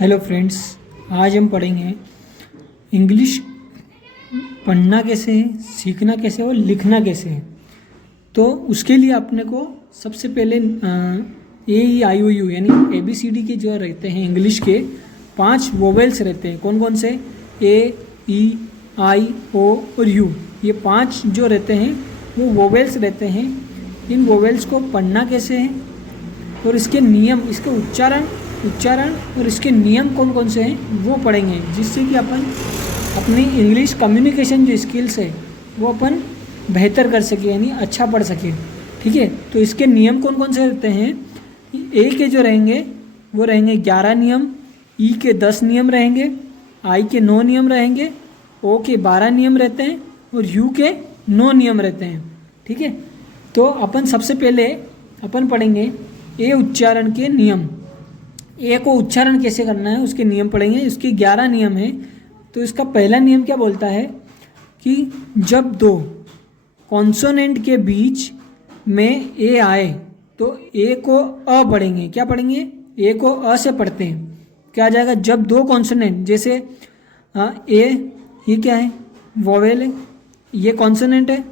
Hello friends, आज हम पढ़ेंगे इंग्लिश पढ़ना कैसे है, सीखना कैसे है और लिखना कैसे है। तो उसके लिए अपने को सबसे पहले ए ई आई ओ यू यानी ABCD के जो रहते हैं इंग्लिश के 5 वोवेल्स रहते हैं। कौन कौन से? ए, ई, आई, ओ और यू। ये 5 जो रहते हैं वो वोवेल्स रहते हैं। इन वोवेल्स को पढ़ना कैसे है और इसके नियम, इसके उच्चारण और इसके नियम कौन कौन से हैं वो पढ़ेंगे, जिससे कि अपन अपनी इंग्लिश कम्युनिकेशन जो स्किल्स है वो अपन बेहतर कर सके, यानी अच्छा पढ़ सके। ठीक है, तो इसके नियम कौन कौन से रहते हैं? ए के जो रहेंगे वो रहेंगे 11 नियम, ई के 10 नियम रहेंगे, आई के 9 नियम रहेंगे, ओ के 12 नियम रहते हैं और यू के 9 नियम रहते हैं। ठीक है, तो अपन सबसे पहले अपन पढ़ेंगे ए उच्चारण के नियम। ए को उच्चारण कैसे करना है उसके नियम पढ़ेंगे। इसके 11 नियम हैं। तो इसका पहला नियम क्या बोलता है कि जब दो कॉन्सोनेंट के बीच में ए आए तो ए को अ पढ़ेंगे। क्या पढ़ेंगे? ए को अ से पढ़ते हैं। क्या आ जाएगा? जब दो कॉन्सोनेंट, जैसे ए, ये क्या है? वोवेल है, ये कॉन्सोनेंट है,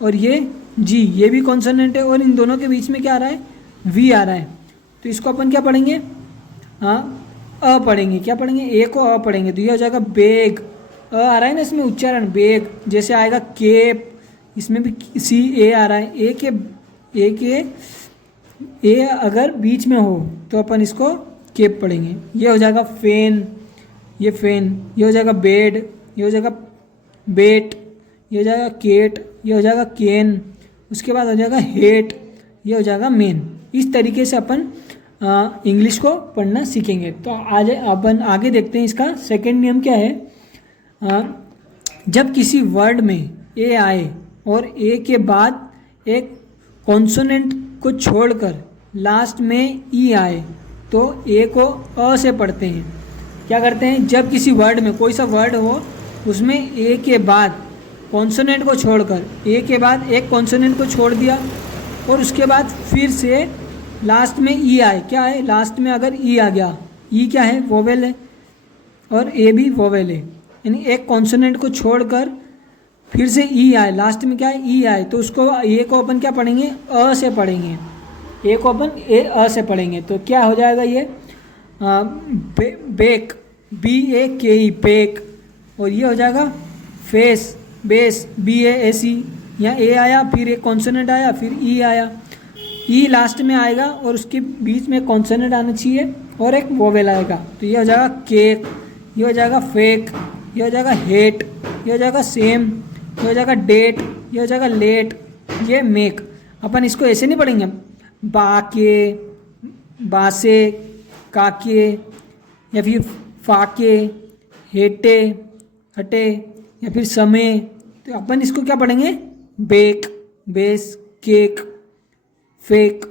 और ये जी, ये भी कॉन्सोनेंट है, और इन दोनों के बीच में क्या आ रहा है? वी आ रहा है। तो इसको अपन क्या पढ़ेंगे? अ पढ़ेंगे। क्या पढ़ेंगे? ए को अ पढ़ेंगे। तो ये हो जाएगा बेग। अ आ रहा है ना इसमें उच्चारण, बेग। जैसे आएगा केप, इसमें भी सी ए आ रहा है। ए अगर बीच में हो तो अपन इसको केप पढ़ेंगे। ये हो जाएगा फैन, ये फैन। ये हो जाएगा बेड, ये हो जाएगा बेट, ये हो जाएगा केट, ये हो जाएगा केन। उसके बाद हो जाएगा हेट, ये हो जाएगा मेन। इस तरीके से अपन इंग्लिश को पढ़ना सीखेंगे। तो आज अपन आगे देखते हैं इसका सेकंड नियम क्या है। जब किसी वर्ड में ए आए और ए के बाद एक कॉन्सोनेंट को छोड़कर लास्ट में ई आए तो ए को अ से पढ़ते हैं। क्या करते हैं? जब किसी वर्ड में, कोई सा वर्ड हो, उसमें ए के बाद कॉन्सोनेंट को छोड़कर, ए के बाद एक कॉन्सोनेंट को छोड़ दिया और उसके बाद फिर से लास्ट में ई आए। क्या है? लास्ट में अगर ई आ गया, ई क्या है? वोवेल है, और ए भी वोवेल है, यानी एक कॉन्सोनेंट को छोड़कर फिर से ई आए, लास्ट में क्या है? ई आए, तो उसको ए को अपन क्या पढ़ेंगे? अ से पढ़ेंगे। ए को अपन ए अ से पढ़ेंगे। तो क्या हो जाएगा ये? Bake, BAKE, bake. और ये हो जाएगा फेस, बेस, BASE। यहाँ ए आया, फिर एक कॉन्सोनेंट आया, फिर ई आया, ई लास्ट में आएगा और उसके बीच में कॉन्सोनेंट आना चाहिए और एक वोवेल आएगा। तो ये हो जाएगा केक, ये हो जाएगा फेक, ये हो जाएगा हेट, ये हो जाएगा सेम, ये हो जाएगा डेट, ये हो जाएगा लेट, ये मेक। अपन इसको ऐसे नहीं पढ़ेंगे, बाके, बासे, काके, या फिर फाके, हेटे, हटे, या फिर समय। तो अपन इसको क्या पढ़ेंगे? Bake, base, cake, fake.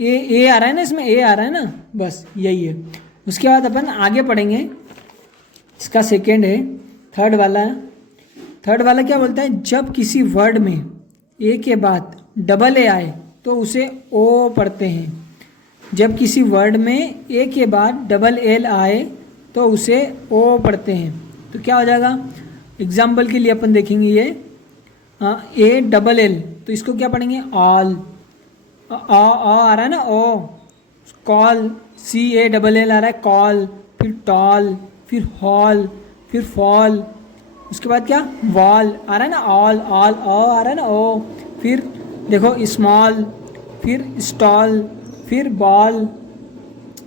A आ रहा है ना इसमें, ए आ रहा है ना, बस यही है। उसके बाद अपन आगे पढ़ेंगे। इसका सेकेंड है, थर्ड वाला क्या बोलता है? जब किसी वर्ड में ए के बाद डबल ए आए तो उसे ओ पढ़ते हैं। जब किसी वर्ड में ए के बाद डबल एल आए तो उसे ओ पढ़ते हैं। तो क्या हो जाएगा? एग्जाम्पल के लिए अपन देखेंगे ये ए डबल एल, तो इसको क्या पढ़ेंगे? ऑल। आ रहा है ना, ओ। कॉल, CALL आ रहा है, कॉल। फिर टॉल, फिर हॉल, फिर फॉल। उसके बाद क्या? वॉल आ रहा है ना, ऑल, ऑल, आ रहा है ना, ओ। फिर देखो स्मॉल, फिर स्टॉल, फिर बॉल,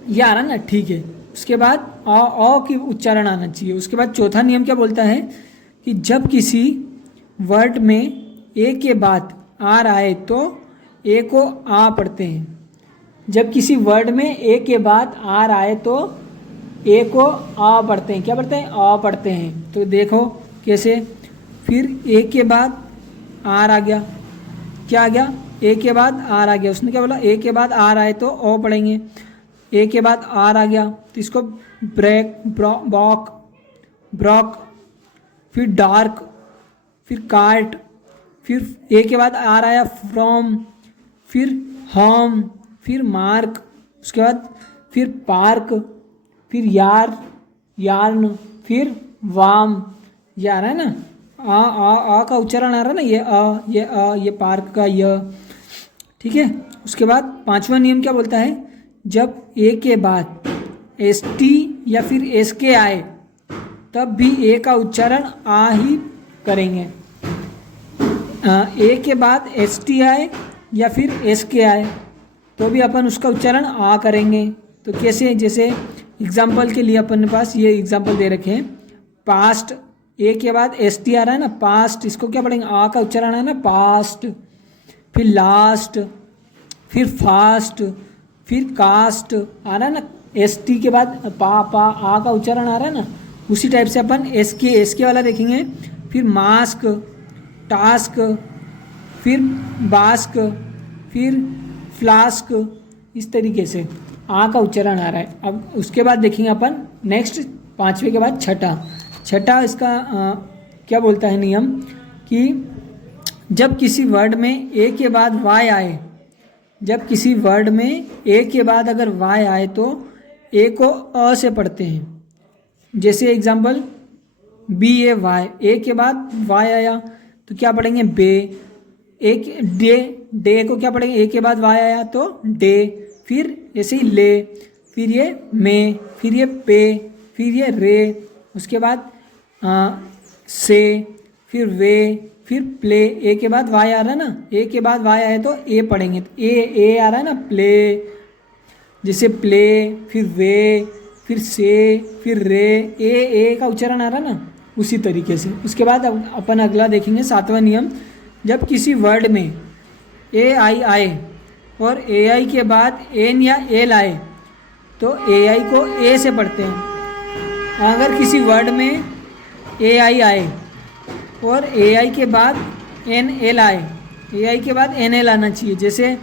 ये आ रहा है ना, ठीक है। उसके बाद ओ की उच्चारण आना चाहिए। उसके बाद चौथा नियम क्या बोलता है कि जब किसी वर्ड में ए के बाद आर आए तो ए को आ पढ़ते हैं। जब किसी वर्ड में ए के बाद आर आए तो ए को आ पढ़ते हैं। क्या पढ़ते हैं? आ पढ़ते हैं। तो देखो कैसे। फिर ए के बाद आर आ गया, क्या आ गया? ए के बाद आर आ गया। उसने क्या बोला? ए के बाद आर आए तो ओ पढ़ेंगे। ए के बाद आर आ गया तो इसको ब्रेक, बॉक, ब्रॉक, फिर डार्क, फिर कार्ट, फिर ए के बाद आर आया फ्रॉम, फिर होम, फिर मार्क, उसके बाद फिर पार्क, फिर यार, यार्न, फिर वाम, ये आ रहा है ना, आ का उच्चारण आ रहा है ना, ये पार्क का य, ठीक है। उसके बाद पांचवा नियम क्या बोलता है, जब ए के बाद एस टी या फिर एस के आए तब भी ए का उच्चारण आ ही करेंगे। ए के बाद एस टी आए या फिर एस के आए तो भी अपन उसका उच्चारण आ करेंगे। तो कैसे, जैसे एग्जाम्पल के लिए अपन के पास ये एग्जाम्पल दे रखे हैं, पास्ट, ए के बाद एस टी आ रहा है ना, पास्ट, इसको क्या पढ़ेंगे, आ का उच्चारण है ना, पास्ट। फिर लास्ट, फिर फास्ट, फिर कास्ट आ रहा है ना, एस टी के बाद पा आ का उच्चारण आ रहा है ना, उसी टाइप से अपन एस के वाला देखेंगे। फिर मास्क, टास्क, फिर बास्क, फिर फ्लास्क, इस तरीके से आ का उच्चारण आ रहा है। अब उसके बाद देखेंगे अपन नेक्स्ट, पांचवे के बाद छठा इसका क्या बोलता है नियम, कि जब किसी वर्ड में ए के बाद वाई आए, जब किसी वर्ड में ए के बाद अगर वाई आए तो ए को अ से पढ़ते हैं। जैसे एग्जाम्पल बी ए वाई, ए के बाद वाई आया तो क्या पढ़ेंगे, बे। एक डे को क्या पढ़ेंगे, ए के बाद वाई आया तो डे। फिर ऐसे ही ले, फिर ये मे, फिर ये पे, फिर ये रे, उसके बाद से, फिर वे, फिर प्ले। ए के बाद वाई आ रहा है ना, ए के बाद वाई आया तो ए पढ़ेंगे, तो ए आ रहा है ना, प्ले, जैसे प्ले, फिर वे, फिर से, फिर रे, ए का उच्चारण आ रहा है ना, उसी तरीके से। उसके बाद अपन अगला देखेंगे, सातवां नियम, जब किसी वर्ड में ए आई आए और ए आई के बाद एन या एल आए तो ए आई को ए से पढ़ते हैं। अगर किसी वर्ड में ए आई आए और ए आई के बाद एन एल आए, ए आई के बाद एन एल आना चाहिए, जैसे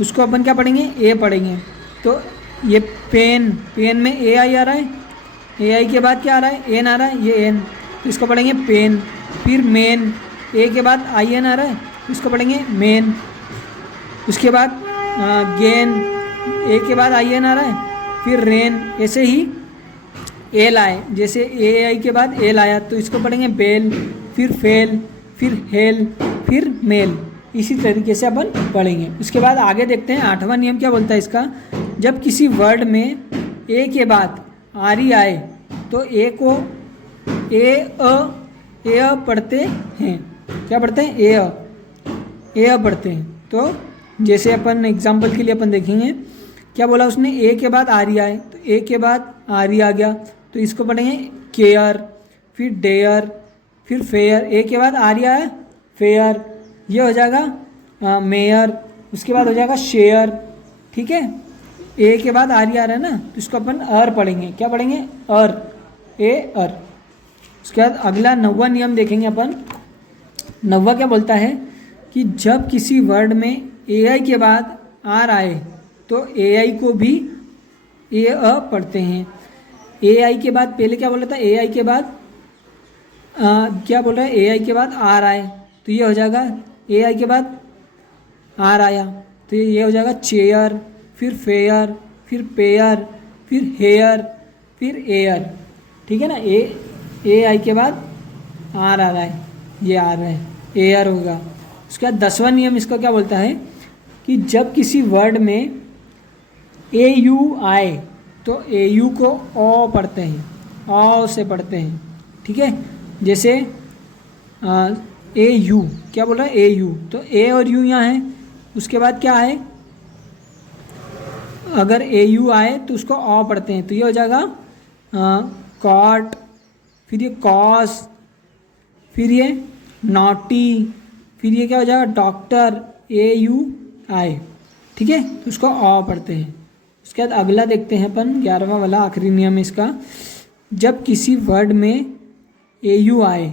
उसको अपन क्या पढ़ेंगे, ए पढ़ेंगे। तो ये पेन, पेन में ए आई आ रहा है, ए आई के बाद क्या आ रहा है, एन आ रहा है, ये एन, तो इसको पढ़ेंगे पेन। फिर मेन, ए के बाद आई एन आ रहा है, इसको पढ़ेंगे मेन। उसके बाद गेन, ए के बाद आई एन आ रहा है, फिर रेन। ऐसे ही एल आए, जैसे ए आई के बाद एल आया तो इसको पढ़ेंगे बेल, फिर फेल, फिर हेल, फिर मेल। इसी तरीके से अपन पढ़ेंगे। उसके बाद आगे देखते हैं, आठवां नियम क्या बोलता है इसका, जब किसी वर्ड में ए के बाद आरी आए तो ए को ए अ पढ़ते हैं। क्या पढ़ते हैं, ए अ पढ़ते हैं। तो जैसे अपन एग्जाम्पल के लिए अपन देखेंगे, क्या बोला उसने, ए के बाद आरी आए तो ए के बाद आरी आ गया तो इसको पढ़ेंगे केयर, फिर डेयर, फिर फेयर। ए के बाद आरी आया, फेयर, ये हो जाएगा मेयर। उसके बाद हो जाएगा शेयर, ठीक है। ए के बाद आरी आ रहा है ना तो इसको अपन अर पढ़ेंगे। क्या पढ़ेंगे, अर, ए अर। उसके बाद अगला नौवां नियम देखेंगे अपन। नौवां क्या बोलता है कि जब किसी वर्ड में ए आई के बाद आर आए तो ए आई को भी ए अ पढ़ते हैं। ए आई के बाद पहले क्या बोला था, ए आई के बाद क्या बोल रहा है, ए आई के बाद आर आए तो ये हो जाएगा, ए आई के बाद आर आया तो ये हो जाएगा चेयर, फिर फेयर, फिर पेयर, फिर हेयर, फिर एयर, ठीक है ना। ए आई के बाद आर आ रहा है, ये आ रहा है, एयर होगा। उसके बाद 10वां नियम इसका क्या बोलता है कि जब किसी वर्ड में ए यू आए तो ए यू को ओ पढ़ते हैं, ओ से पढ़ते हैं, ठीक है। जैसे ए यू, क्या बोल रहा है, ए यू, तो ए और यू यहाँ है, उसके बाद क्या है, अगर ए यू आए तो उसको ओ पढ़ते हैं तो ये हो जाएगा कॉट, फिर ये कॉस, फिर ये नॉटी, फिर ये क्या हो जाएगा डॉक्टर, ए यू आए, ठीक है, तो उसको ओ पढ़ते हैं। उसके बाद अगला देखते हैं अपन 11वां वाला आखिरी नियम इसका, जब किसी वर्ड में ए यू आए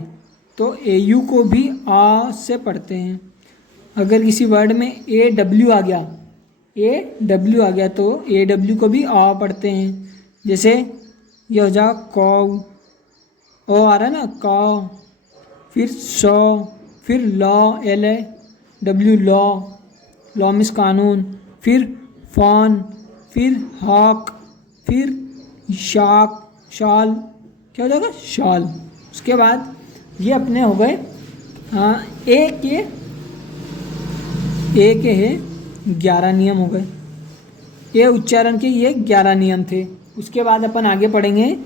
तो ए यू को भी आ से पढ़ते हैं। अगर किसी वर्ड में ए डब्ल्यू आ गया, ए डब्ल्यू आ गया तो ए डब्ल्यू को भी आ पढ़ते हैं। जैसे ये हो जाएगा कॉ, ओ आ रहा है ना, कॉ, फिर सॉ, फिर law, L A W, law, law means कानून, फिर फॉन, फिर हॉक, फिर शाक, शाल, क्या हो जाएगा शाल। उसके बाद ये अपने हो गए ए के है 11 नियम हो गए। ए उच्चारण के ये 11 नियम थे। उसके बाद अपन आगे पढ़ेंगे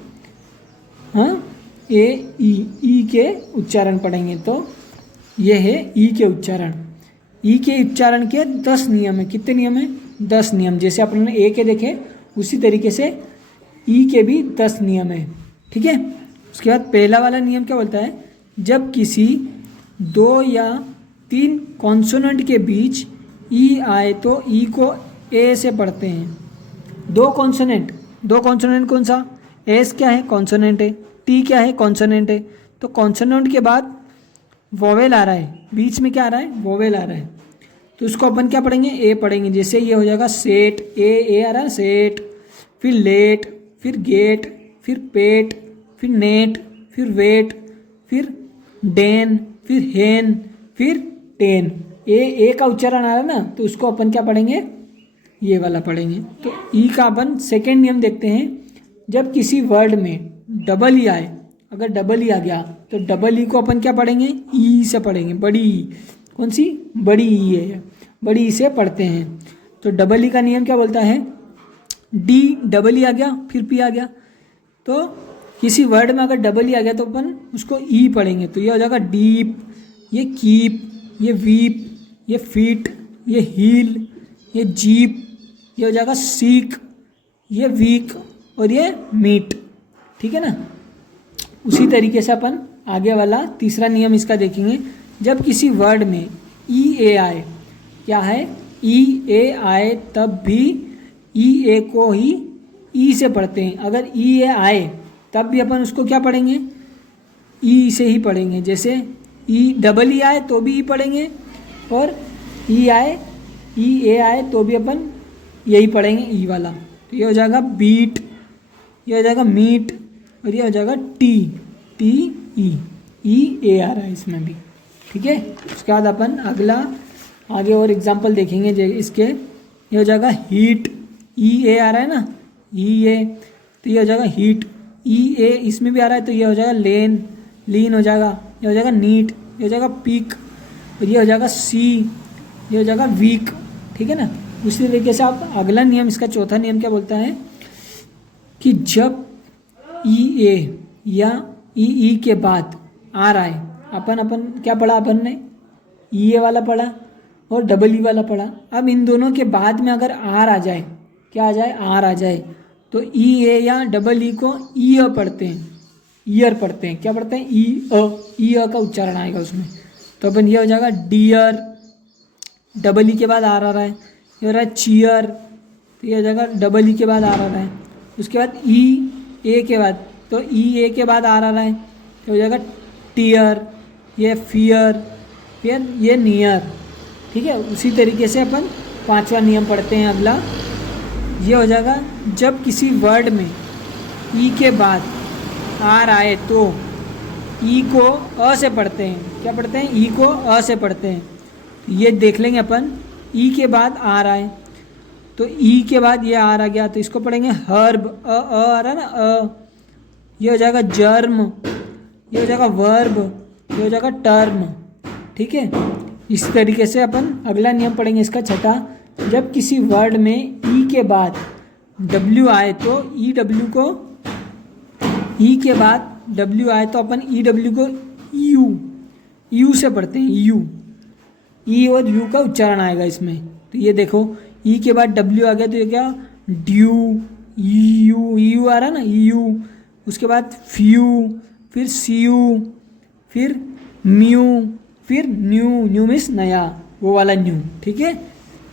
ई के उच्चारण पढ़ेंगे। तो ये है ई के उच्चारण। ई के उच्चारण के 10 नियम है। कितने नियम है? 10 नियम। जैसे अपन ने ए के देखे उसी तरीके से ई के भी 10 नियम है। ठीक है। उसके बाद पहला वाला नियम क्या बोलता है? जब किसी 2 या 3 कॉन्सोनेंट के बीच ई आए तो ई को ए से पढ़ते हैं। 2 कॉन्सोनेंट कौन सा? एस क्या है? कॉन्सोनेंट है। टी क्या है? कॉन्सोनेंट है। तो कॉन्सोनेंट के बाद वोवेल आ रहा है, बीच में क्या आ रहा है? वोवेल आ रहा है। तो उसको अपन क्या पढ़ेंगे? ए पढ़ेंगे। जैसे ये हो जाएगा सेट, ए आ रहा है सेट, फिर लेट, फिर गेट, फिर पेट, फिर नेट, फिर वेट, फिर डेन, फिर हेन, फिर टेन। ए का उच्चारण आ रहा है ना, तो उसको अपन क्या पढ़ेंगे? ये वाला पढ़ेंगे। तो ई का अपन सेकेंड नियम देखते हैं। जब किसी वर्ड में डबल ई आए, अगर डबल ई आ गया तो डबल ई को अपन क्या पढ़ेंगे? ई से पढ़ेंगे। बड़ी ई, कौन सी? बड़ी ई है, बड़ी ई से पढ़ते हैं। तो डबल ई का नियम क्या बोलता है? डी डबल ई आ गया, फिर पी आ गया। तो किसी वर्ड में अगर डबल ई आ गया तो अपन उसको ई पढ़ेंगे। तो ये हो जाएगा डीप, ये कीप, ये वीप, ये फीट, ये हील, ये जीप, ये हो जाएगा सीक, ये वीक और ये मीट। ठीक है ना। उसी तरीके से अपन आगे वाला तीसरा नियम इसका देखेंगे। जब किसी वर्ड में ई ए आए, क्या है? ई ए आए तब भी ई ए को ही ई से पढ़ते हैं। अगर ई ए आए तब भी अपन उसको क्या पढ़ेंगे? ई से ही पढ़ेंगे। जैसे ई डबल ई आए तो भी ई पढ़ेंगे, और ई ए आए तो भी अपन यही पढ़ेंगे, ई वाला। तो ये हो जाएगा बीट, ये हो जाएगा मीट, और ये हो जाएगा टी ई ए आ रहा है इसमें भी। ठीक है। उसके बाद अपन अगला आगे और एग्जांपल देखेंगे इसके। ये हो जाएगा हीट, ई ए आ रहा है ना, ई ए, तो ये हो जाएगा हीट। ई ए इसमें भी आ रहा है, तो ये हो जाएगा लीन हो जाएगा। ये हो जाएगा नीट, ये हो जाएगा पीक, और ये हो जाएगा सी, ये हो जाएगा वीक। ठीक है ना। उसी तरीके से आप अगला नियम, इसका चौथा नियम क्या बोलता है कि जब ई ए या ई के बाद आर आए, अपन क्या पढ़ा? अपन ने ई ए वाला पढ़ा और डबल ई वाला पढ़ा। अब इन दोनों के बाद में अगर आर आ जाए, क्या आ जाए? आर आ जाए, तो ई ए या डबल ई को ई अ पढ़ते हैं, ईयर पढ़ते हैं। क्या पढ़ते हैं? ई अ का उच्चारण आएगा उसमें। तो अपन ये हो जाएगा डियर, डबल ई के बाद आर आ रहा है। ये हो रहा है चीयर, तो ये हो जाएगा डबल ई के बाद आर आ रहा है। उसके बाद ई ए के बाद, तो ई ए के बाद आर आ रहा है, तो हो जाएगा टीयर, ये फियर, फिर ये नियर। ठीक है। उसी तरीके से अपन पांचवा नियम पढ़ते हैं अगला। ये हो जाएगा जब किसी वर्ड में ई के बाद आर आए तो ई को अ से पढ़ते हैं। क्या पढ़ते हैं? ई को अ से पढ़ते हैं। ये देख लेंगे अपन। ई के बाद आर आए, तो ई के बाद ये आर आ गया, तो इसको पढ़ेंगे हर्ब, आ रहा है ना, ये हो जाएगा जर्म, ये हो जाएगा वर्ब, ये हो जाएगा टर्म। ठीक है। इस तरीके से अपन अगला नियम पढ़ेंगे इसका छठा। जब किसी वर्ड में ई के बाद डब्ल्यू आए तो ई डब्ल्यू को, ई के बाद डब्ल्यू आए तो अपन ई डब्ल्यू को यू से पढ़ते हैं। ई और यू का उच्चारण आएगा इसमें। तो ये देखो, ई के बाद डब्ल्यू आ गया तो ये क्या? ड्यू, यू आ रहा है ना, यू। उसके बाद फ्यू, फिर सीयू, फिर म्यू, फिर न्यू मीन्स नया, वो वाला न्यू। ठीक है।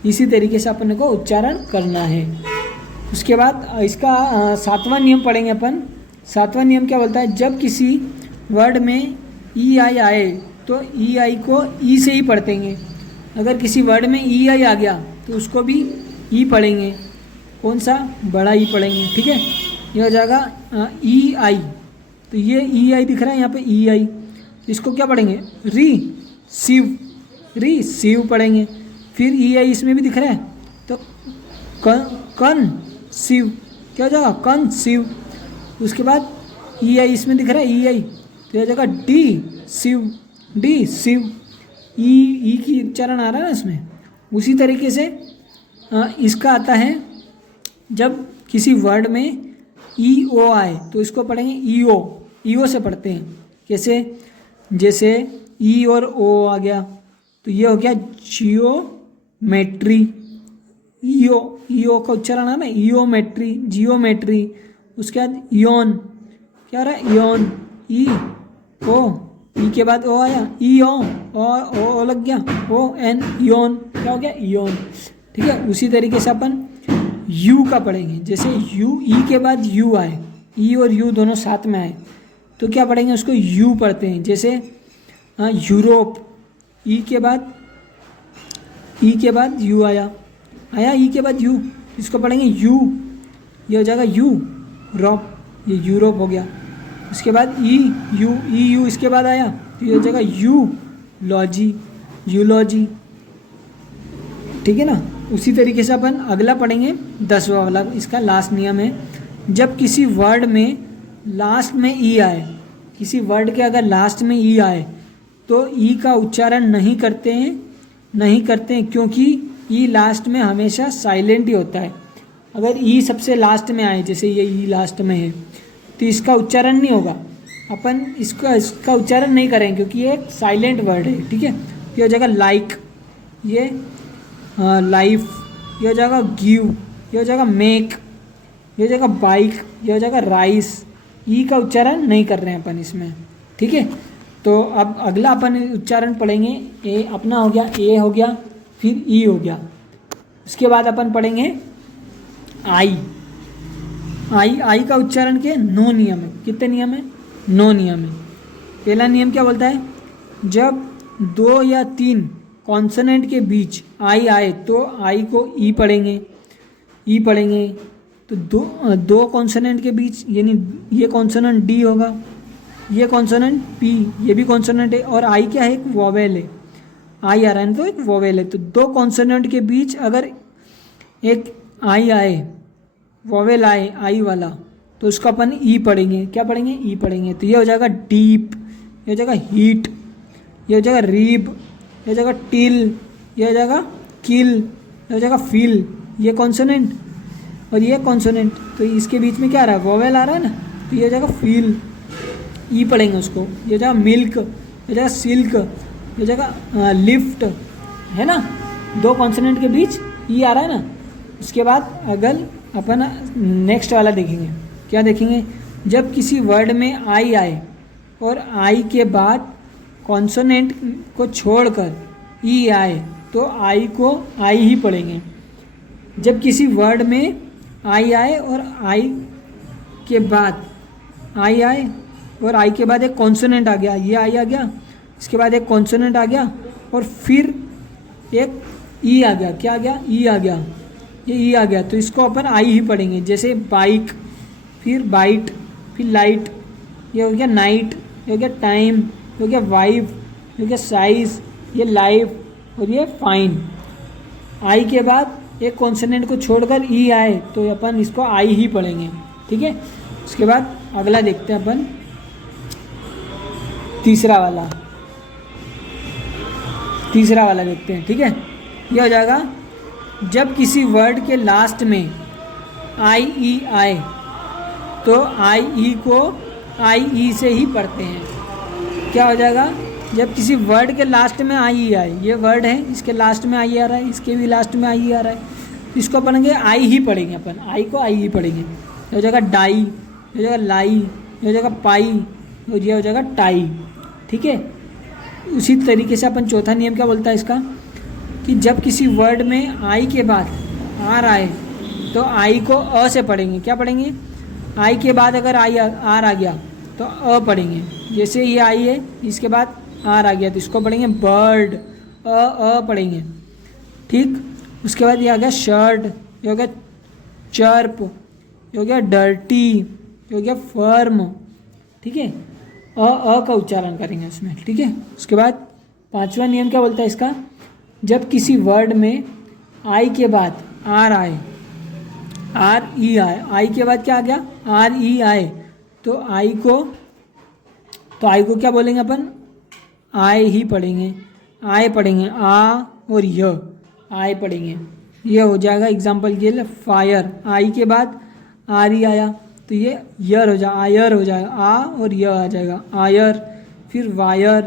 इसी तरीके से अपन को उच्चारण करना है। उसके बाद इसका 7वां नियम पढ़ेंगे अपन। 7वां नियम क्या बोलता है? जब किसी वर्ड में ई आई आए तो ई आई को ई से ही पढ़तेंगे। अगर किसी वर्ड में ई आई आ गया तो उसको भी ई पढ़ेंगे। कौन सा? बड़ा ई पढ़ेंगे। ठीक है। ये हो जाएगा ई आई, तो ये ई आई दिख रहा है यहाँ पे, ई आई। इसको क्या पढ़ेंगे? रिसीव पढ़ेंगे। फिर ई आई इसमें भी दिख रहा है, तो कन सीव, क्या हो जाएगा, कंसीव। उसके बाद ई आई इसमें दिख रहा है, ई आई, तो हो जाएगा डी सीव, डी सीव। ई की उच्चारण आ रहा है ना इसमें। उसी तरीके से इसका आता है जब किसी वर्ड में ई ओ आए तो इसको पढ़ेंगे ई ओ, ई ओ से पढ़ते हैं। कैसे, जैसे ई और ओ आ गया तो ये हो गया जियोमेट्री, ईओ, ईओ का उच्चारण है ना, ईओमेट्री, जियोमेट्री। उसके बाद इयोन, क्या रहा है, इयोन, ई ओ, ई के बाद ओ आया, ई ओ लग गया, ओ एन, इयोन, क्या हो गया, इयोन। ठीक है, उसी तरीके से अपन यू का पढ़ेंगे। जैसे यू, ई के बाद यू आए, ई और यू दोनों साथ में आए तो क्या पढ़ेंगे, उसको यू पढ़ते हैं। जैसे यूरोप, ई के बाद यू आया ई के बाद यू, इसको पढ़ेंगे यू, ये हो जाएगा यू रॉप, ये यूरोप हो गया। उसके बाद ई यू इसके बाद आया तो ये हो जाएगा यू लॉजी, यूलॉजी। ठीक है ना। उसी तरीके से अपन अगला पढ़ेंगे 10वां वाला। इसका लास्ट नियम है, जब किसी वर्ड में लास्ट में ई आए, किसी वर्ड के अगर लास्ट में ई आए तो ई का उच्चारण नहीं करते हैं क्योंकि ई लास्ट में हमेशा साइलेंट ही होता है। अगर ई सबसे लास्ट में आए, जैसे ये ई लास्ट में है, तो इसका उच्चारण नहीं होगा, अपन इसका उच्चारण नहीं करेंगे क्योंकि ये एक साइलेंट वर्ड है। ठीक है, ये हो जाएगा लाइक, ये लाइफ, ये हो जाएगा गिव, ये हो जाएगा मेक, ये हो जाएगा बाइक, ये हो जाएगा राइस। ई का उच्चारण नहीं कर रहे हैं अपन इसमें। ठीक है, तो अब अगला अपन उच्चारण पढ़ेंगे, ए अपना हो गया, ए हो गया, फिर ई हो गया। उसके बाद अपन पढ़ेंगे आई का उच्चारण के 9 नियम है। कितने नियम है, 9 नियम है। पहला नियम क्या बोलता है, जब 2 या 3 कॉन्सोनेंट के बीच आई आए तो आई को ई पढ़ेंगे। तो दो कॉन्सोनेंट के बीच, यानी ये कॉन्सोनेंट डी होगा, ये कॉन्सोनेंट पी, ये भी कॉन्सोनेंट है, और आई क्या है, एक वोवेल है, आई आ रहा है तो एक वोवेल है। तो 2 कॉन्सोनेंट के बीच अगर एक आई आए, वोवेल आए आई वाला, तो उसको अपन ई पढ़ेंगे। क्या पढ़ेंगे, ई पढ़ेंगे। तो ये हो जाएगा डीप, ये हो जाएगा हीट, ये हो जाएगा रीब, ये हो जाएगा टिल, ये हो जाएगा किल, ये हो जाएगा फील। ये कॉन्सोनेंट और ये कॉन्सोनेंट, तो इसके बीच में क्या आ रहा है, वोवेल आ रहा है ना, तो ये हो जाएगा फील, ई पढ़ेंगे उसको। ये हो जाएगा मिल्क, ये हो जाएगा सिल्क, ये हो जाएगा लिफ्ट, है ना। 2 कॉन्सोनेंट के बीच ई आ रहा है ना। उसके बाद अगर अपन नेक्स्ट वाला देखेंगे, क्या देखेंगे, जब किसी वर्ड में आई आए और आई के बाद कॉन्सोनेंट को छोड़कर ई आए तो आई को आई ही पढ़ेंगे। जब किसी वर्ड में आई आए और आई के बाद आई आए और आई के बाद एक कॉन्सोनेंट आ गया, ये आई आ गया, इसके बाद एक कॉन्सोनेंट आ गया और फिर एक ई आ गया, क्या आ गया, ई आ गया, ये ई आ गया, तो इसको अपन आई ही पढ़ेंगे। जैसे बाइक, फिर बाइट, फिर लाइट, ये हो गया नाइट, ये हो गया टाइम, ये हो गया वाइफ, ये हो गया साइज, ये लाइफ और ये फाइन। आई के बाद एक कॉन्सोनेंट को छोड़कर ई आए तो अपन इसको आई ही पढ़ेंगे। ठीक है, उसके बाद अगला देखते हैं अपन, तीसरा वाला देखते हैं। ठीक है, ये हो जाएगा, जब किसी वर्ड के लास्ट में आई ई आए तो आई ई को आई ई से ही पढ़ते हैं। क्या हो जाएगा, जब किसी वर्ड के लास्ट में आई ई आए, ये वर्ड है, इसके लास्ट में आई आ रहा है, इसके भी लास्ट में आई आ रहा है, इसको पढ़ेंगे आई ही पढ़ेंगे अपन, आई को आई ही पढ़ेंगे। ये हो जाएगा डाई, ये हो जाएगा लाई, ये हो जाएगा पाई और ये हो जाएगा टाई। ठीक है, उसी तरीके से अपन चौथा नियम क्या बोलता है इसका, कि जब किसी वर्ड में आई के बाद आर आए तो आई को अ से पढ़ेंगे। क्या पढ़ेंगे, आई के बाद अगर आई आर आ गया तो अ पढ़ेंगे। जैसे ये आई है, इसके बाद आर आ गया तो इसको पढ़ेंगे बर्ड, अ पढ़ेंगे। ठीक, उसके बाद ये आ गया शर्ट, ये हो गया चर्प, ये हो गया डर्टी, ये हो गया फर्म। ठीक है, अ का उच्चारण करेंगे उसमें। ठीक है, उसके बाद 5वां नियम क्या बोलता है इसका, जब किसी वर्ड में आई के बाद आर आए REI, आई के बाद क्या आ गया REI, तो आई को क्या बोलेंगे अपन, आय ही पढ़ेंगे, आय पढ़ेंगे, आ और य, आय पढ़ेंगे। ये हो जाएगा एग्जाम्पल के लिए फायर, आई के बाद आर ही आया तो ये यर हो जाएगा, आयर हो जाएगा, आ और य आ जाएगा, आयर, फिर वायर,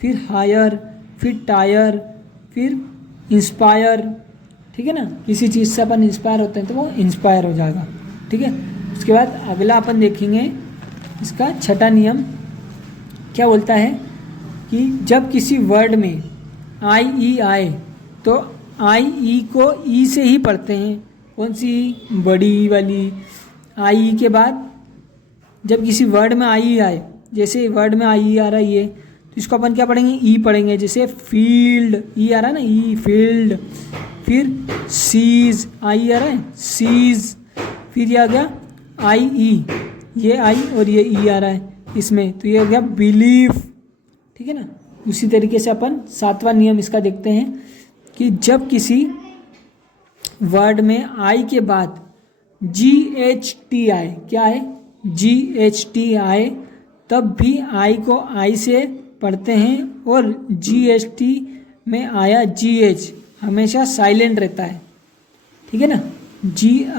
फिर हायर, फिर टायर, फिर इंस्पायर। ठीक है ना, किसी चीज़ से अपन इंस्पायर होते हैं तो वो इंस्पायर हो जाएगा। ठीक है, उसके बाद अगला अपन देखेंगे इसका छठा नियम क्या बोलता है कि जब किसी वर्ड में आई ई आए तो आई ई को ई से ही पढ़ते हैं। कौन सी, बड़ी वाली आई के बाद जब किसी वर्ड में आई आए, जैसे वर्ड में आई आ रहा है ये, तो इसको अपन क्या पढ़ेंगे, ई पढ़ेंगे। जैसे फील्ड, ई आ रहा है ना, ई फील्ड, फिर सीज, आई आ रहा है सीज, फिर ये आ गया आई ई, ये आई और ये ई आ रहा है इसमें, तो ये हो गया बिलीफ। ठीक है ना, उसी तरीके से अपन सातवां नियम इसका देखते हैं कि जब किसी वर्ड में आई के बाद GHT आए, क्या है GHT आए, तब भी आई को आई से पढ़ते हैं और GHT में आया GH हमेशा साइलेंट रहता है। ठीक है ना,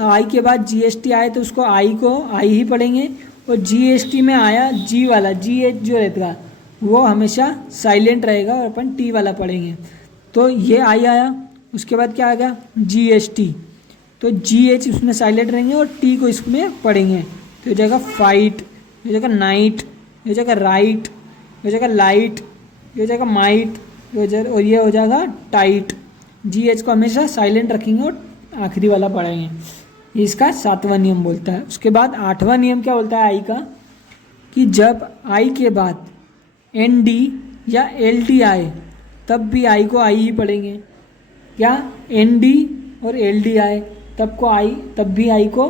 आई के बाद GHT आए तो उसको आई को आई ही पढ़ेंगे और GHT में आया G वाला GH जो रहता है वो हमेशा साइलेंट रहेगा और अपन T वाला पढ़ेंगे। तो ये आई आया, उसके बाद क्या आ गया GHT, तो GH उसमें साइलेंट रहेंगे और T को इसमें पढ़ेंगे, तो हो जाएगा फाइट, हो जाएगा नाइट, हो जाएगा राइट, हो जाएगा लाइट, हो जाएगा माइट, और ये हो जाएगा टाइट। GH को हमेशा साइलेंट रखेंगे और आखिरी वाला पढ़ेंगे। ये इसका सातवां नियम बोलता है। उसके बाद आठवां नियम क्या बोलता है आई का, कि जब आई के बाद ND या LD आए तब भी आई को आई ही पढ़ेंगे। क्या, ND और LD आए तब भी आई को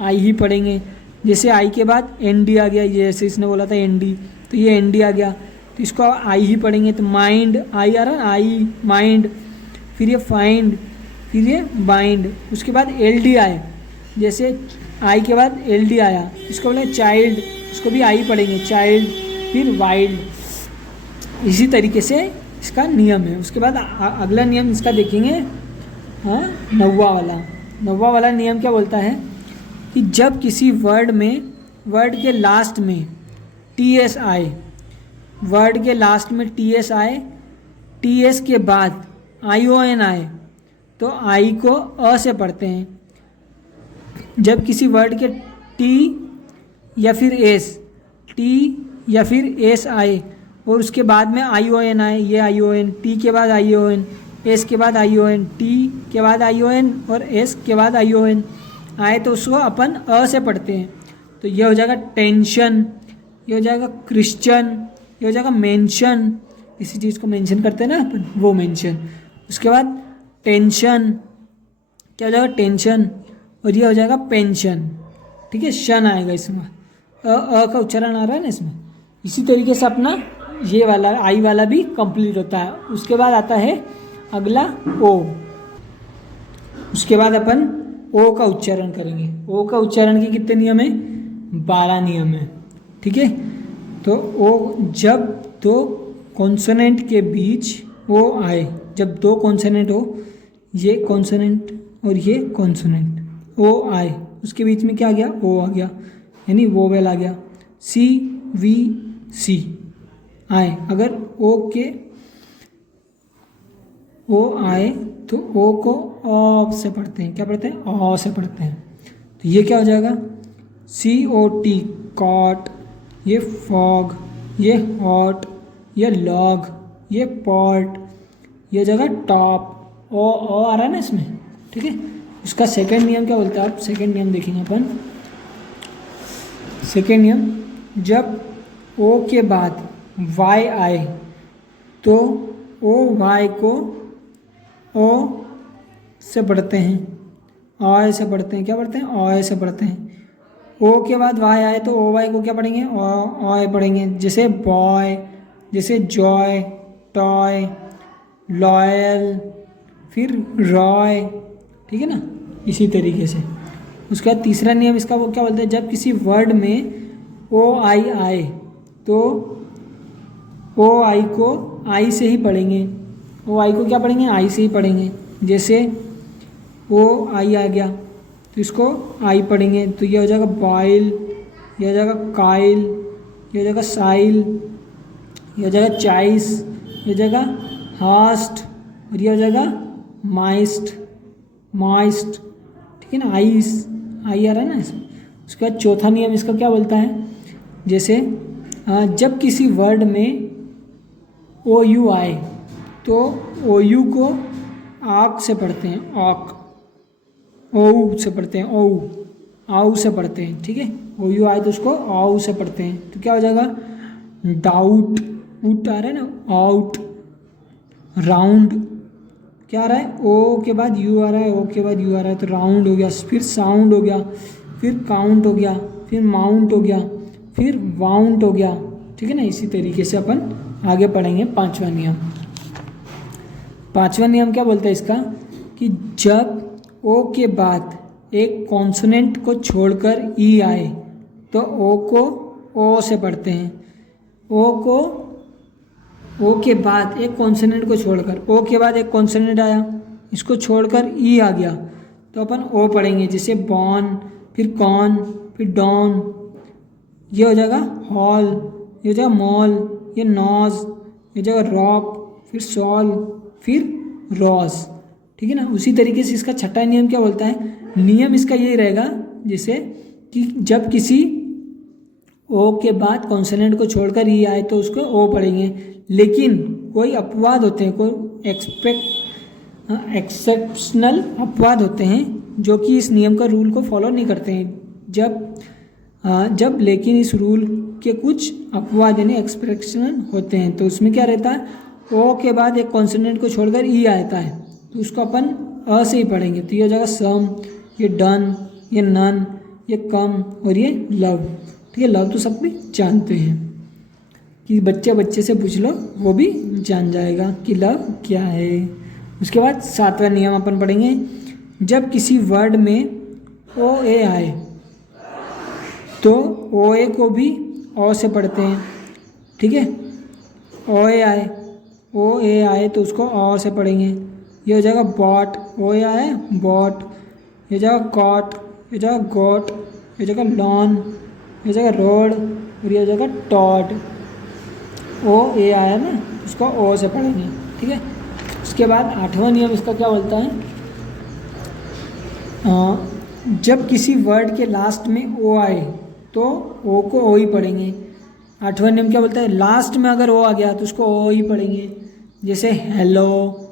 आई ही पढ़ेंगे। जैसे आई के बाद ND आ गया, ये जैसे इसने बोला था ND, तो ये ND आ गया तो इसको आई ही पढ़ेंगे। तो माइंड, आई आ रहा है, आई माइंड, फिर ये फाइंड, फिर ये बाइंड। उसके बाद LD आए, जैसे आई के बाद LD आया, इसको बोले चाइल्ड, इसको भी आई पढ़ेंगे चाइल्ड, फिर वाइल्ड। इसी तरीके से इसका नियम है। उसके बाद अगला नियम इसका देखेंगे, हाँ, नौवा वाला नियम क्या बोलता है कि जब किसी वर्ड के लास्ट में TS आए, वर्ड के लास्ट में TS आए, TS के बाद ION आए तो आई को अ से पढ़ते हैं। जब किसी वर्ड के T या फिर S आए और उसके बाद में ION आए, ये ION, T के बाद ION, S के बाद ION, T के बाद ION और S के बाद ION आए तो उसको अपन अ से पढ़ते हैं। तो ये हो जाएगा टेंशन, ये हो जाएगा क्रिश्चियन, ये हो जाएगा मेंशन, किसी चीज़ को मेंशन करते हैं ना अपन, वो मेंशन। उसके बाद टेंशन, क्या हो जाएगा टेंशन, और ये हो जाएगा पेंशन। ठीक है, शन आएगा इसमें, अ का उच्चारण आ रहा है ना इसमें। इसी तरीके से अपना ये वाला आई वाला भी कंप्लीट होता है। उसके बाद आता है अगला ओ, उसके बाद अपन ओ का उच्चारण करेंगे। ओ का उच्चारण के कितने नियम है, 12 नियम है। ठीक है, तो ओ, जब दो कॉन्सोनेंट के बीच ओ आए, जब दो कॉन्सोनेंट हो, ये कॉन्सोनेंट और ये कॉन्सोनेंट ओ आए, उसके बीच में क्या आ गया, ओ आ गया, यानी वोवेल आ गया। CVC आए, अगर ओ के ओ आए तो ओ को ऑ से पढ़ते हैं। क्या पढ़ते हैं, ऑ से पढ़ते हैं। तो ये क्या हो जाएगा, COT कॉट, ये फॉग, ये हॉट, ये लॉग, ये पॉट, ये जगह टॉप, ओ आ रहा है ना इसमें। ठीक है, इसका सेकंड नियम क्या बोलता है, आप सेकंड नियम देखेंगे अपन। सेकंड नियम, जब ओ के बाद वाई आए तो ओ वाई को ओ से पढ़ते हैं, ऑय से पढ़ते हैं। क्या पढ़ते हैं, ऑय से पढ़ते हैं। ओ के बाद वाई आए तो ओ वाई को क्या पढ़ेंगे, ऑय पढ़ेंगे। जैसे बॉय, जैसे जॉय, टॉय, लॉयल, फिर रॉय। ठीक है ना, इसी तरीके से। उसके बाद तीसरा नियम इसका वो क्या बोलते हैं, जब किसी वर्ड में ओ आई आए तो ओ आई को आई से ही पढ़ेंगे, ओ आई को क्या पढ़ेंगे, आई से ही पढ़ेंगे। जैसे ओ आई आ गया तो इसको आई पढ़ेंगे, तो ये हो जाएगा बॉयल, ये हो जाएगा काइल, ये हो जाएगा साइल, ये हो जाएगा चाइस, ये हो जाएगा हास्ट, और ये हो जाएगा माइस्ट, मॉइस्ट, ठीक है ना, आइस, आई आ रहा है ना इसमें। उसके बाद चौथा नियम इसका क्या बोलता है, जैसे जब किसी वर्ड में ओ यू आए तो ओ यू को आक से पढ़ते हैं, आक, ओ से पढ़ते हैं, ओ आउ से पढ़ते हैं, ठीक है। ओ यू आए तो उसको आउ से पढ़ते हैं, तो क्या हो जाएगा, डाउट, उट आ रहा है ना, आउट, राउंड, क्या आ रहा है, ओ के बाद यू आ रहा है, ओ के बाद यू आ रहा है, तो राउंड हो गया। फिर साउंड हो गया, फिर काउंट हो गया, फिर माउंट हो गया, फिर वाउंट हो गया, ठीक है ना। इसी तरीके से अपन आगे पढ़ेंगे। पांचवा नियम, पांचवा नियम क्या बोलता है इसका, कि जब ओ के बाद एक कॉन्सोनेंट को छोड़कर ई आए तो ओ को ओ से पढ़ते हैं, ओ को ओ के बाद एक कॉन्सोनेंट को छोड़कर, ओ के बाद एक कॉन्सोनेंट आया, इसको छोड़कर ई आ गया तो अपन ओ पढ़ेंगे। जैसे बॉर्न, फिर कॉर्न, फिर डॉन, ये हो जाएगा हॉल, ये हो जाएगा मॉल, ये नॉज, ये हो जाएगा रॉक, फिर सॉल, फिर रॉज, ठीक है ना। उसी तरीके से इसका छठा नियम क्या बोलता है, नियम इसका यही रहेगा जैसे कि जब किसी ओ के बाद कॉन्सोनेंट को छोड़कर ई आए तो उसको ओ पढ़ेंगे, लेकिन कोई अपवाद होते हैं, कोई एक्सेप्शनल अपवाद होते हैं जो कि इस नियम का रूल को फॉलो नहीं करते हैं। जब लेकिन इस रूल के कुछ अपवाद यानी एक्सप्रेशन होते हैं, तो उसमें क्या रहता है, ओ के बाद एक कॉन्सोनेंट को छोड़कर ई आता है तो उसको अपन अ से ही पढ़ेंगे। तो ये हो जाएगा सम, ये डन, ये नन, ये कम, और ये लव, ठीक है। लव तो सब भी जानते हैं कि बच्चे से पूछ लो वो भी जान जाएगा कि लव क्या है। उसके बाद सातवां नियम अपन पढ़ेंगे, जब किसी वर्ड में ओ ए आए तो ओ ए को भी ओ से पढ़ते हैं, ठीक है। ओ ए आए तो उसको ओ से पढ़ेंगे। ये हो जाएगा बॉट, ओ ए आए बॉट, ये हो जाएगा कॉट, ये हो जाएगा गोट, ये हो जाएगा लॉन, ये हो जाएगा रोड, और ये हो जाएगा टॉड। ओ ए आया ना, उसको ओ से पढ़ेंगे, ठीक है। उसके बाद आठवां नियम इसका क्या बोलता है, जब किसी वर्ड के लास्ट में ओ आए तो ओ को ओ ही पढ़ेंगे। आठवां नियम क्या बोलता है, लास्ट में अगर ओ आ गया तो उसको ओ ही पढ़ेंगे। जैसे हेलो,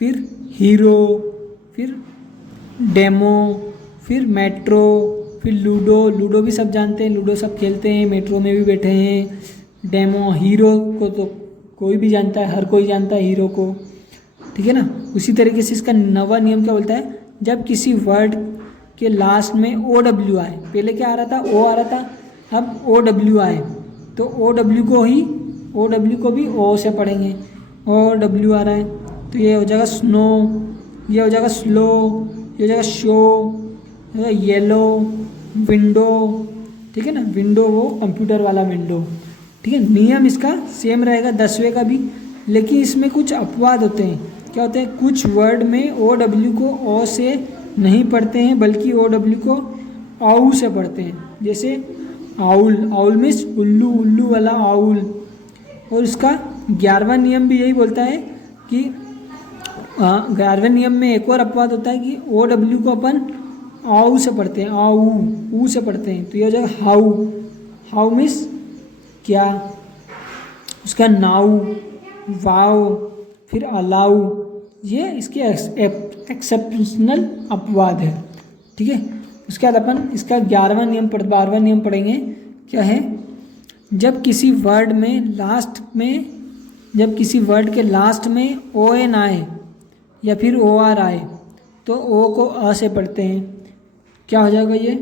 फिर हीरो, फिर डेमो, फिर मेट्रो, फिर लूडो, लूडो भी सब जानते हैं, लूडो सब खेलते हैं, मेट्रो में भी बैठे हैं। डेमो, हीरो को तो कोई भी जानता है, हर कोई जानता है हीरो को, ठीक है ना। उसी तरीके से इसका नवा नियम क्या बोलता है, जब किसी वर्ड के लास्ट में ओ डब्ल्यू आए, पहले क्या आ रहा था, ओ आ रहा था, अब ओ डब्ल्यू आए तो ओ डब्ल्यू को भी ओ से पढ़ेंगे। ओ डब्ल्यू आ रहा है तो ये हो जाएगा स्नो, ये हो जाएगा स्लो, ये हो जाएगा शो, ये हो जाएगा येलो, विंडो, ठीक है ना। विंडो वो कंप्यूटर वाला विंडो, ठीक है। नियम इसका सेम रहेगा 10वें का भी, लेकिन इसमें कुछ अपवाद होते हैं। क्या होते हैं, कुछ वर्ड में ओ डब्ल्यू को ओ से नहीं पढ़ते हैं बल्कि ओ डब्ल्यू को आउ से पढ़ते हैं। जैसे आउल, आउल मीन्स उल्लू, उल्लू वाला आउल। और इसका 11वां नियम भी यही बोलता है कि 11वें नियम में एक और अपवाद होता है कि ओ डब्ल्यू को अपन आउ से पढ़ते हैं, आउ, ऊ से पढ़ते हैं। तो ये हो जाएगा हाउ, हाउ मीन्स क्या। उसका नाउ, वाओ, फिर अलाउ, ये इसके एक्सेप्शनल अपवाद है, ठीक है। उसके बाद अपन इसका 12वां नियम पढ़ेंगे। क्या है, जब किसी वर्ड के लास्ट में ओ एन आए या फिर ओ आर आए तो ओ को अ से पढ़ते हैं। क्या हो जाएगा, ये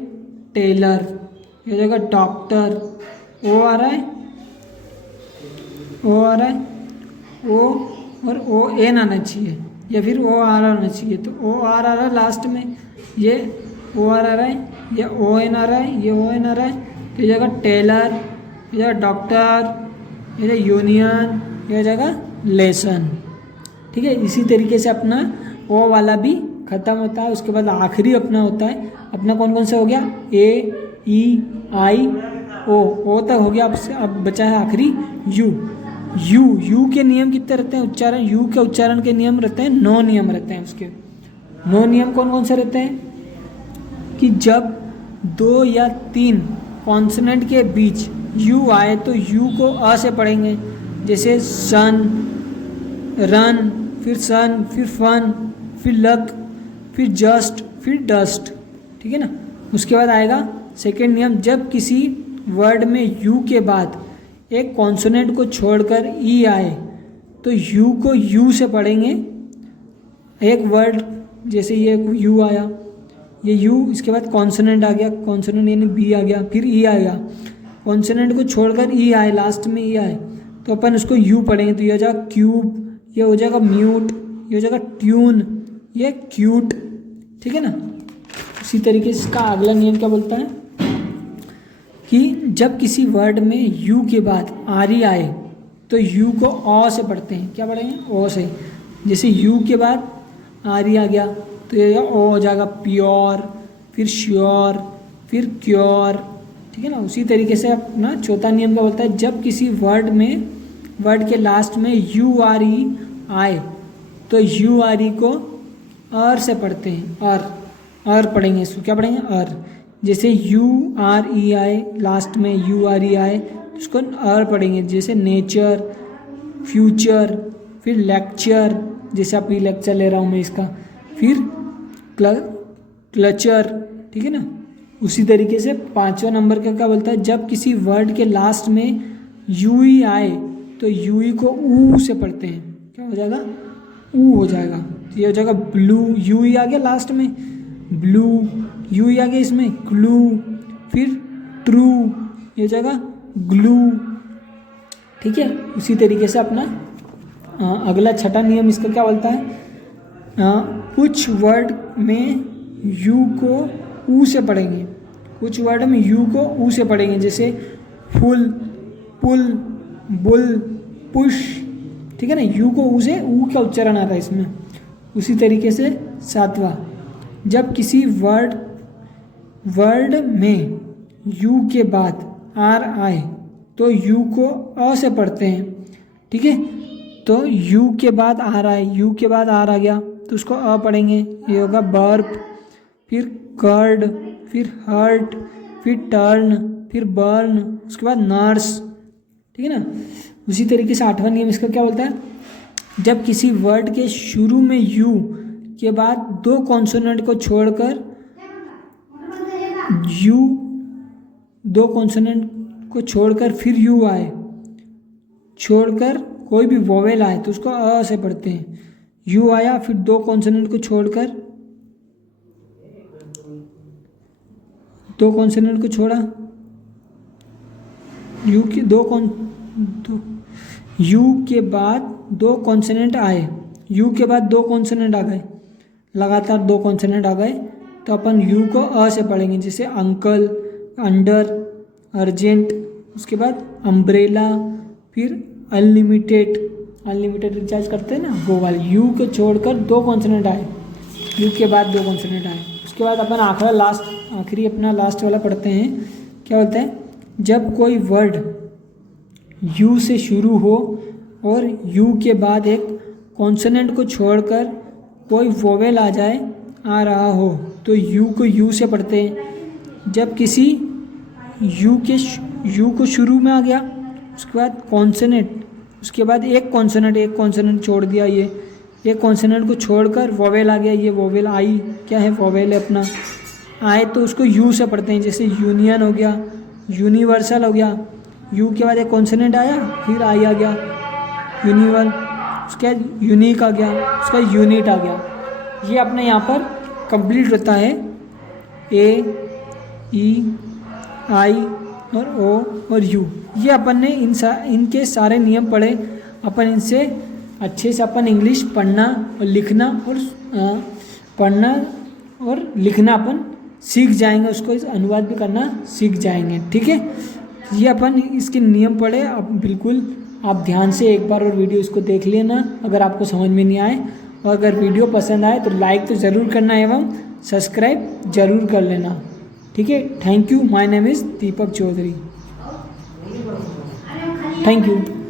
टेलर, ये हो जाएगा डॉक्टर। ओ आ रहा है, ओ और ओ एन आना चाहिए या फिर ओ आर आना चाहिए, तो ओ आर आ रहा है लास्ट में, ये ओ आर आ रहा है, ये ओ एन आ रहा है, ये ओ एन आ रहा है, तो ये जगह टेलर, ये जगह डॉक्टर, ये यूनियन, ये जगह लेसन। ठीक है, इसी तरीके से अपना ओ वाला भी ख़त्म होता है। उसके बाद आखिरी अपना होता है, अपना कौन कौन सा हो गया, ए ई आई ओ तक हो गया। अब बचा है आखिरी यू के नियम कितने रहते हैं उच्चारण, यू के उच्चारण के नियम रहते हैं 9 नियम रहते हैं उसके। 9 नियम कौन कौन से रहते हैं कि जब 2 या 3 कॉन्सोनेंट के बीच यू आए तो यू को अ से पढ़ेंगे, जैसे सन, रन, फिर सन, फिर फन, फिर लक, फिर जस्ट, फिर डस्ट। ठीक है ना। उसके बाद आएगा सेकेंड नियम, जब किसी वर्ड में यू के बाद एक कॉन्सोनेंट को छोड़कर ई आए तो यू को यू से पढ़ेंगे। एक वर्ड जैसे ये यू आया, ये यू, इसके बाद कॉन्सोनेंट आ गया, कॉन्सोनेंट यानी बी आ गया, फिर ई आ गया, कॉन्सोनेंट को छोड़कर ई आए, लास्ट में ई आए तो अपन उसको यू पढ़ेंगे। तो ये हो जाएगा क्यूब, ये हो जाएगा म्यूट, ये हो जाएगा ट्यून, ये क्यूट। ठीक है ना। उसी तरीके से इसका अगला नियम क्या बोलता है कि जब किसी वर्ड में यू के बाद आर ई आए तो यू को ओ से पढ़ते हैं। क्या पढ़ेंगे, ओ से। जैसे यू के बाद आर ई आ गया तो ये ओ हो जाएगा प्योर, फिर श्योर, फिर क्योर। ठीक है ना। उसी तरीके से अपना चौथा नियम क्या बोलता है, जब किसी वर्ड के लास्ट में यू आर ई आए तो यू आर ई को अर से पढ़ते हैं। अर पढ़ेंगे, इसको क्या पढ़ेंगे, अर। जैसे यू आर ई आए, लास्ट में यू आर ई आए तो उसको अर पढ़ेंगे। जैसे नेचर, फ्यूचर, फिर लेक्चर, जैसे अभी लेक्चर ले रहा हूँ मैं इसका, फिर क्लचर। ठीक है ना। उसी तरीके से 5वां नंबर का क्या बोलता है, जब किसी वर्ड के लास्ट में यू ई आए तो यू ई को ऊ से पढ़ते हैं। क्या हो जाएगा, ऊ हो जाएगा। ये हो जाएगा ब्लू, यू ई आ गया लास्ट में, ब्लू, यू ई आ गया इसमें, क्लू, फिर ट्रू, ये हो जाएगा ग्लू। ठीक है। उसी तरीके से अपना अगला छठा नियम इसका क्या बोलता है, कुछ वर्ड में यू को ऊ से पढ़ेंगे, कुछ वर्ड में यू को ऊ से पढ़ेंगे। जैसे फुल, पुल, बुल, पुश। ठीक है ना। यू को ऊ से, ऊ का उच्चारण आ रहा है इसमें। उसी तरीके से 7वां, जब किसी वर्ड में यू के बाद आर आए तो यू को अ से पढ़ते हैं। ठीक है। तो यू के बाद आर आए, यू के बाद आर आ गया तो उसको अ पढ़ेंगे। ये होगा बर्प, फिर कर्ड, फिर हर्ट, फिर टर्न, फिर बर्न, उसके बाद नर्स। ठीक है ना। उसी तरीके से 8वां नियम इसका क्या बोलता है, जब किसी वर्ड के शुरू में यू के बाद 2 कॉन्सोनेंट को छोड़कर यू, 2 कॉन्सोनेंट को छोड़कर फिर यू आए, छोड़कर कोई भी वोवेल आए तो उसको अ से पढ़ते हैं। यू आया, फिर 2 कॉन्सोनेंट को छोड़कर, 2 कॉन्सोनेंट को छोड़ा, यू के यू के बाद 2 कॉन्सोनेंट आए, यू के बाद 2 कॉन्सोनेंट आ गए, लगातार 2 कॉन्सोनेंट आ गए तो अपन यू को अ से पढ़ेंगे। जैसे अंकल, अंडर, अर्जेंट, उसके बाद अम्ब्रेला, फिर अनलिमिटेड रिचार्ज करते हैं ना वो वाले। यू को छोड़कर 2 कॉन्सोनेंट आए, यू के बाद 2 कॉन्सोनेंट आए। उसके बाद अपन आखिरी अपना लास्ट वाला पढ़ते हैं। क्या बोलते हैं, जब कोई वर्ड यू से शुरू हो और यू के बाद एक कॉन्सोनेंट को छोड़कर कोई वोवेल आ रहा हो तो यू को यू से पढ़ते हैं। जब किसी यू को शुरू में आ गया, उसके बाद कॉन्सोनेंट, उसके बाद एक कॉन्सोनेंट छोड़ दिया, ये एक कॉन्सोनेंट को छोड़कर वोवेल आ गया, ये वोवेल आई, क्या है, वोवेल है अपना, आए तो उसको यू से पढ़ते हैं। जैसे यूनियन हो गया, यूनिवर्सल हो गया, यू के बाद एक कॉन्सोनेंट आया, फिर आई आ गया, यूनिवर्सल, उसके बाद यूनिक आ गया, उसका यूनिट आ गया। ये अपने यहाँ पर कंप्लीट होता है। ए, ई, आई और ओ और यू। ये अपन ने इनके सारे नियम पढ़े। अपन इनसे अच्छे से अपन इंग्लिश पढ़ना और लिखना अपन सीख जाएंगे, उसको अनुवाद भी करना सीख जाएंगे। ठीक है, ये अपन इसके नियम पढ़े। अब बिल्कुल आप ध्यान से एक बार और वीडियो इसको देख लेना अगर आपको समझ में नहीं आए, और अगर वीडियो पसंद आए तो लाइक तो ज़रूर करना एवं सब्सक्राइब ज़रूर कर लेना। ठीक है, thank you. My name is Deepak Chaudhary. Thank you.